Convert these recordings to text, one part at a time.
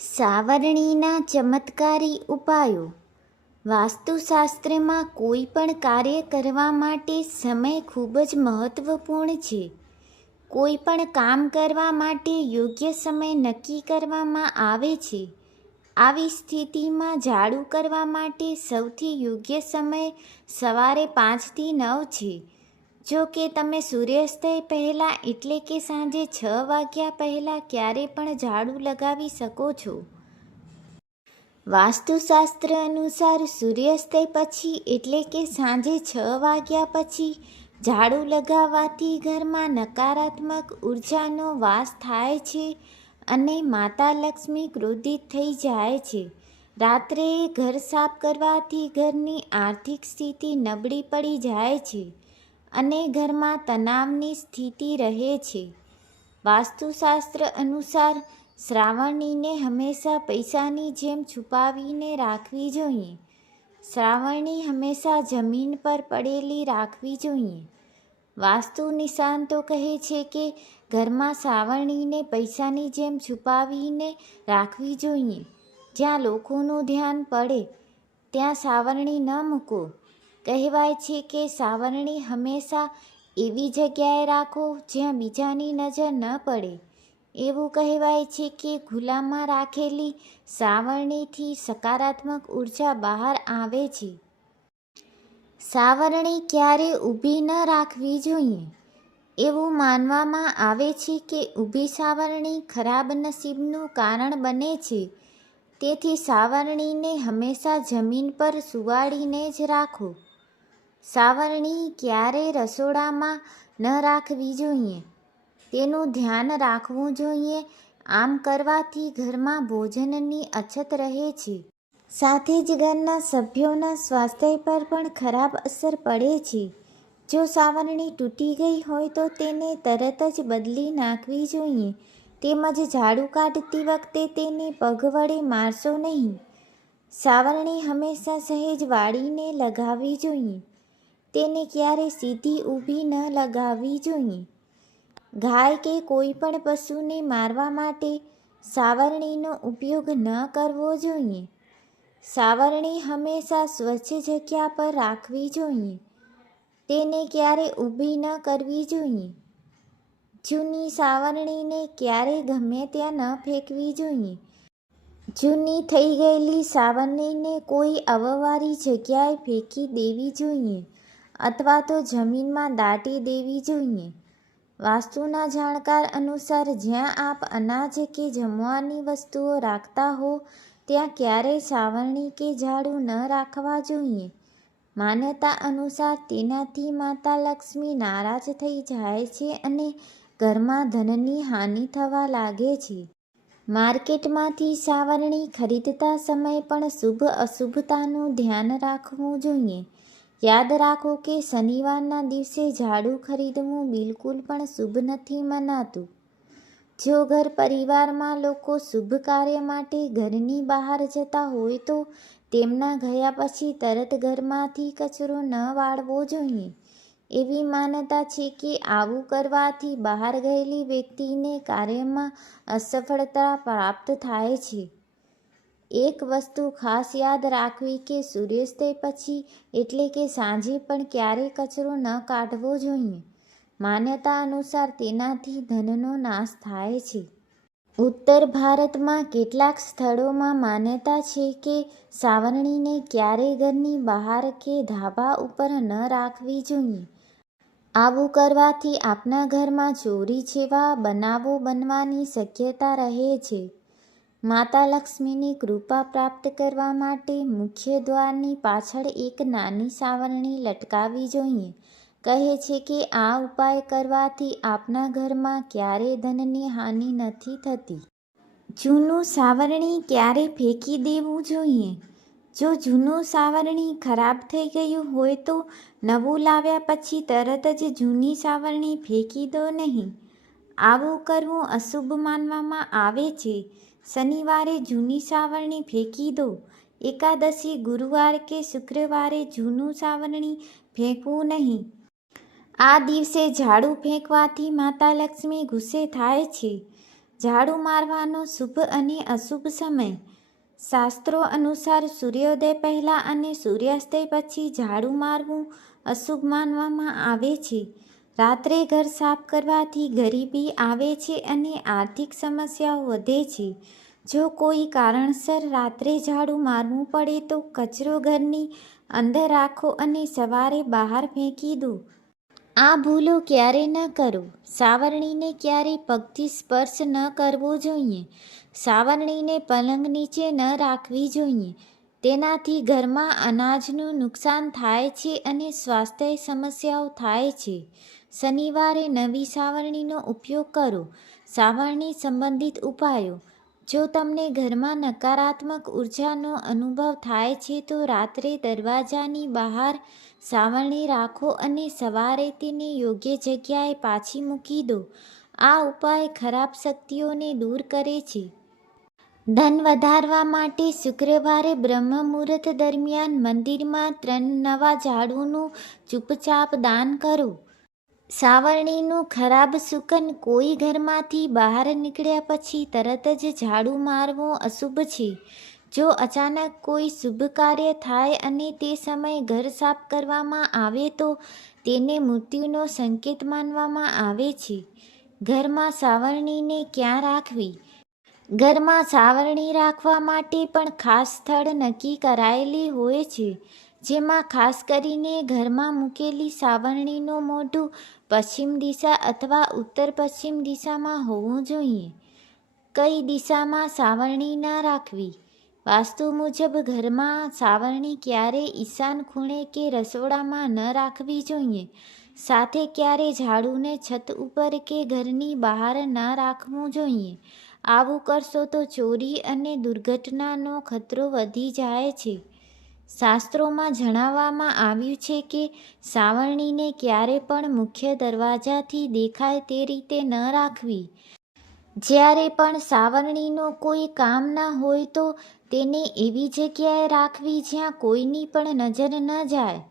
સાવરણીના ચમત્કારી ઉપાયો. વાસ્તુશાસ્ત્રમાં કોઈ પણ કાર્ય કરવા માટે સમય ખૂબ જ મહત્વપૂર્ણ છે. કોઈ પણ કામ કરવા માટે યોગ્ય સમય નક્કી કરવામાં આવે છે. આવી સ્થિતિમાં ઝાડુ કરવા માટે સૌથી યોગ્ય સમય સવારે 5 થી 9 છે. જો કે તમે સૂર્યાસ્તય પહેલાં એટલે કે સાંજે 6 વાગ્યા પહેલાં ક્યારે પણ ઝાડુ લગાવી શકો છો. વાસ્તુશાસ્ત્ર અનુસાર સૂર્યાસ્તય પછી એટલે કે સાંજે 6 વાગ્યા પછી ઝાડુ લગાવવાથી ઘરમાં નકારાત્મક ઉર્જાનો વાસ થાય છે અને માતા લક્ષ્મી ક્રોધિત થઈ જાય છે. રાત્રે ઘર સાફ કરવાથી ઘરની આર્થિક સ્થિતિ નબળી પડી જાય છે અને ઘરમાં તણાવની સ્થિતિ રહે છે. વાસ્તુશાસ્ત્ર અનુસાર શ્રાવણીને હંમેશા પૈસાની જેમ છુપાવીને રાખવી જોઈએ. શ્રાવણી હંમેશા જમીન પર પડેલી રાખવી જોઈએ. વાસ્તુ નિષ્ણાતો કહે છે કે ઘરમાં શ્રાવણીને પૈસાની જેમ છુપાવીને રાખવી જોઈએ. જ્યાં લોકોનું ધ્યાન પડે ત્યાં શ્રાવણી ન મૂકો. કહેવાય છે કે શ્રાવણી હંમેશા એવી જગ્યાએ રાખો જ્યાં બીજાની નજર ન પડે. એવું કહેવાય છે કે ખુલ્લામાં રાખેલી શ્રાવણીથી સકારાત્મક ઉર્જા બહાર આવે છે. શ્રાવણી ક્યારે ઊભી ન રાખવી જોઈએ. એવું માનવામાં આવે છે કે ઊભી શ્રાવણી ખરાબ નસીબનું કારણ બને છે. તેથી શ્રાવણીને હંમેશા જમીન પર સુવાડીને જ રાખો. શ્રાવણી ક્યારેય રસોડામાં ન રાખવી જોઈએ. તેનું ધ્યાન રાખવું જોઈએ. આમ કરવાથી ઘરમાં ભોજનની અછત રહે છે. સાથે જ ઘરના સભ્યોના સ્વાસ્થ્ય પર પણ ખરાબ અસર પડે છે. જો શ્રાવણી તૂટી ગઈ હોય તો તેને તરત જ બદલી નાખવી જોઈએ. તેમજ ઝાડુ કાઢતી વખતે તેને પગ વડે મારશો નહીં. શ્રાવણી હંમેશા સહેજ વાળીને લગાવવી જોઈએ. તેને ક્યારેય સીધી ઊભી ન લગાવવી જોઈએ. ગાય કે કોઈ પણ પશુને મારવા માટે શ્રાવણીનો ઉપયોગ ન કરવો જોઈએ. શ્રાવણી હંમેશા સ્વચ્છ જગ્યા પર રાખવી જોઈએ. તેને ક્યારેય ઊભી ન કરવી જોઈએ. જૂની શ્રાવણીને ક્યારેય ગમે ત્યાં ન ફેંકવી જોઈએ. જૂની થઈ ગયેલી શ્રાવણીને કોઈ આવવાવાળી જગ્યાએ ફેંકી દેવી જોઈએ અથવા તો જમીનમાં દાટી દેવી જોઈએ. વાસ્તુના જાણકાર અનુસાર જ્યાં આપ અનાજ કે જમવાની વસ્તુઓ રાખતા હો ત્યાં ક્યારેય શ્રાવણી કે ઝાડુ ન રાખવા જોઈએ. માન્યતા અનુસાર તેનાથી માતા લક્ષ્મી નારાજ થઈ જાય છે અને ઘરમાં ધનની હાનિ થવા લાગે છે. માર્કેટમાંથી શ્રાવણી ખરીદતા સમયે પણ શુભ અશુભતાનું ધ્યાન રાખવું જોઈએ. યાદ રાખો કે શનિવારના દિવસે ઝાડુ ખરીદવું બિલકુલ પણ શુભ નથી મનાતું. જો ઘર પરિવારમાં લોકો શુભ કાર્ય માટે ઘરની બહાર જતા હોય તો તેમના ગયા પછી તરત ઘરમાંથી કચરો ન વાળવો જોઈએ. એવી માન્યતા છે કે આવું કરવાથી બહાર ગયેલી વ્યક્તિને કાર્યમાં અસફળતા પ્રાપ્ત થાય છે. એક વસ્તુ ખાસ યાદ રાખવી કે સૂર્યાસ્તય પછી એટલે કે સાંજે પણ ક્યારેય કચરો ન કાઢવો જોઈએ. માન્યતા અનુસાર તેનાથી ધનનો નાશ થાય છે. ઉત્તર ભારતમાં કેટલાક સ્થળોમાં માન્યતા છે કે શ્રાવણીને ક્યારેય ઘરની બહાર કે ધાબા ઉપર ન રાખવી જોઈએ. આવું કરવાથી આપના ઘરમાં ચોરી જેવા બનાવો બનવાની શક્યતા રહે છે. માતા લક્ષ્મીની કૃપા પ્રાપ્ત કરવા માટે મુખ્ય દ્વારની પાછળ એક નાની શ્રાવણી લટકાવવી જોઈએ. કહે છે કે આ ઉપાય કરવાથી આપના ઘરમાં ક્યારેય ધનની હાનિ નથી થતી. જૂનું શ્રાવણી ક્યારે ફેંકી દેવું જોઈએ. જો જૂનું શ્રાવણી ખરાબ થઈ ગયું હોય તો નવું લાવ્યા પછી તરત જ જૂની શ્રાવણી ફેંકી દો નહીં. આવું કરવું અશુભ માનવામાં આવે છે. શનિવારે જૂની શ્રાવણી ફેંકી દો. એકાદશી, ગુરુવાર કે શુક્રવારે જૂનું શ્રાવણી ફેંકવું નહીં. આ દિવસે ઝાડુ ફેંકવાથી માતા લક્ષ્મી ગુસ્સે થાય છે. ઝાડુ મારવાનો શુભ અને અશુભ સમય. શાસ્ત્રો અનુસાર સૂર્યોદય પહેલાં અને સૂર્યાસ્તય પછી ઝાડુ મારવું અશુભ માનવામાં આવે છે. રાત્રે ઘર સાફ કરવાથી ગરીબી આવે છે અને આર્થિક સમસ્યાઓ વધે છે. જો કોઈ કારણસર રાત્રે ઝાડુ મારવું પડે તો કચરો ઘરની અંદર રાખો અને સવારે બહાર ફેંકી દો. આ ભૂલો ક્યારેય ન કરો. સાવરણીને ક્યારેય પગથી સ્પર્શ ન કરવો જોઈએ. સાવરણીને પલંગ નીચે ન રાખવી જોઈએ. તેનાથી ઘરમાં અનાજનું નુકસાન થાય છે અને સ્વાસ્થ્ય સમસ્યાઓ થાય છે. શનિવારે નવી સાવરણીનો ઉપયોગ કરો. સાવરણી સંબંધિત ઉપાયો. જો તમને ઘરમાં નકારાત્મક ઉર્જાનો અનુભવ થાય છે તો રાત્રે દરવાજાની બહાર સાવરણી રાખો અને સવારે તેને યોગ્ય જગ્યાએ પાછી મૂકી દો. આ ઉપાય ખરાબ શક્તિઓને દૂર કરે છે. ધન વધારવા માટે શુક્રવારે બ્રહ્મ મુહૂર્ત દરમિયાન મંદિરમાં 3 નવા ઝાડુનું ચૂપચાપ દાન કરો. સાવરણીનું ખરાબ શુકન. કોઈ ઘરમાંથી બહાર નીકળ્યા પછી તરત જ ઝાડુ મારવો અશુભ છે. જો અચાનક કોઈ શુભ કાર્ય થાય અને તે સમયે ઘર સાફ કરવામાં આવે તો તેને મૃત્યુનો સંકેત માનવામાં આવે છે. ઘરમાં સાવરણીને ક્યાં રાખવી? ઘરમાં સાવરણી રાખવા માટે પણ ખાસ સ્થળ નક્કી કરાયેલી હોય છે, જેમાં ખાસ કરીને ઘરમાં મૂકેલી સાવરણીનું મોઢું પશ્ચિમ દિશા અથવા ઉત્તર પશ્ચિમ દિશામાં હોવું જોઈએ. કઈ દિશામાં સાવરણી ન રાખવી? વાસ્તુ મુજબ ઘરમાં સાવરણી ક્યારેય ઈશાન ખૂણે કે રસોડામાં ન રાખવી જોઈએ. સાથે ક્યારેય ઝાડુને છત ઉપર કે ઘરની બહાર ન રાખવું જોઈએ. આવું કરશો તો ચોરી અને દુર્ઘટનાનો ખતરો વધી જાય છે. શાસ્ત્રોમાં જણાવવામાં આવ્યું છે કે સાવરણીને ક્યારે પણ મુખ્ય દરવાજાથી દેખાય તે રીતે ન રાખવી. જ્યારે પણ સાવરણીનો કોઈ કામ ન હોય તો તેને એવી જગ્યાએ રાખવી જ્યાં કોઈની પણ નજર ન જાય.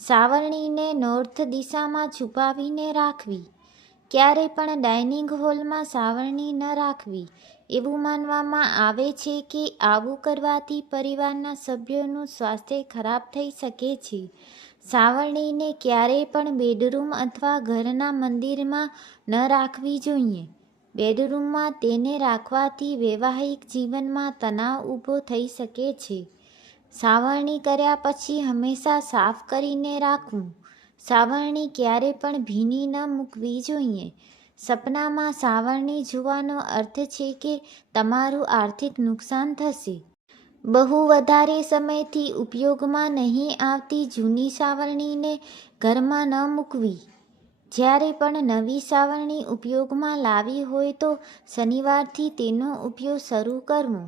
સાવરણીને નોર્થ દિશામાં છુપાવીને રાખવી. ક્યારેય પણ ડાઇનિંગ હોલમાં સાવરણી ન રાખવી. એવું માનવામાં આવે છે કે આવું કરવાથી પરિવારના સભ્યોનું સ્વાસ્થ્ય ખરાબ થઈ શકે છે. સાવરણીને ક્યારેય પણ બેડરૂમ અથવા ઘરના મંદિરમાં ન રાખવી જોઈએ. બેડરૂમમાં તેને રાખવાથી વૈવાહિક જીવનમાં તણાવ ઊભો થઈ શકે છે. સાવરણી કર્યા પછી હંમેશા સાફ કરીને રાખવું. સાવરણી ક્યારે પણ ભીની ન મૂકવી જોઈએ. સપનામાં સાવરણી જોવાનો અર્થ છે કે તમારું આર્થિક નુકસાન થશે. બહુ વધારે સમયથી ઉપયોગમાં નહીં આવતી જૂની સાવરણીને ઘરમાં ન મૂકવી. જ્યારે પણ નવી સાવરણી ઉપયોગમાં લાવી હોય તો શનિવારથી તેનો ઉપયોગ શરૂ કરવો.